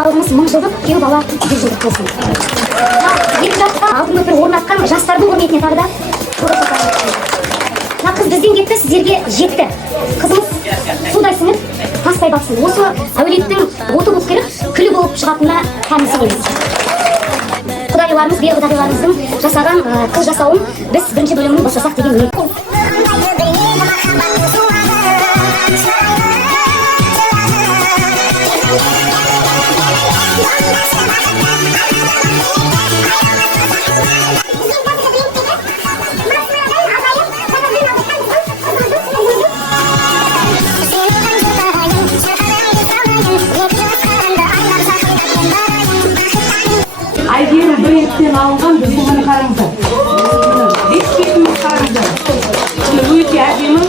балығымыз 1000 жылдық, күйеу бала 100 жылдық болсын. Екі жаққа алтын көпір орнатқан жастардың құрметіне тағы да қыз бізден кетті, сіздерге жетті. Қызымыз судай сіңіп, тастай батсын. Осы әулеттің оты болып келіп, күлі болып шығатынына кәміл сенеміз. Құдайларымыз, бер құдайларымыздың жасаған қыз жасауын біз бірінші бөлімін бастасақ деген ниет. Айгерім бір еттен алынған біздің мұны қараңыздар. Бес-бесіміз қараңыздар. Бұл өте әдемі.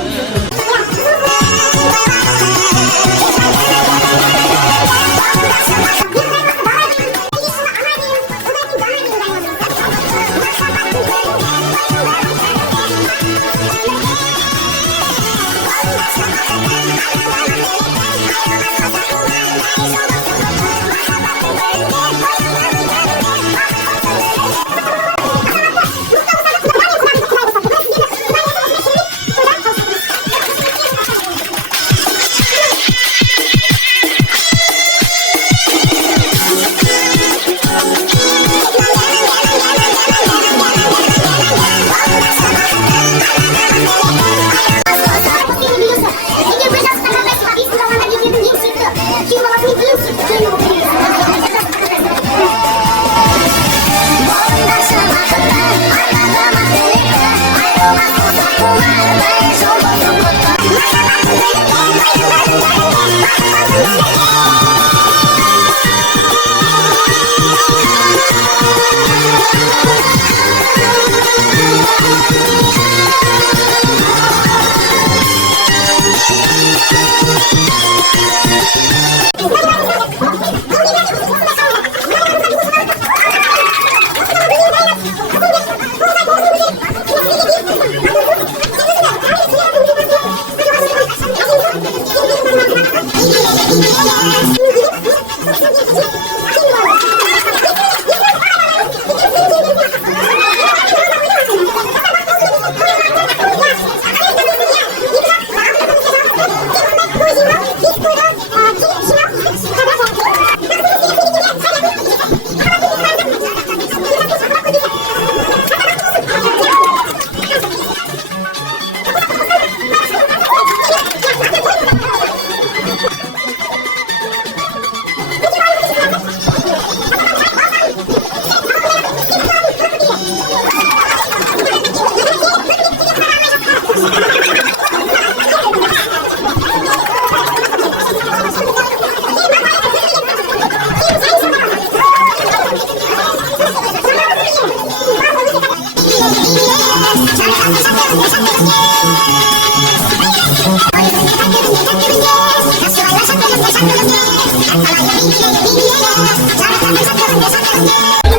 Jangan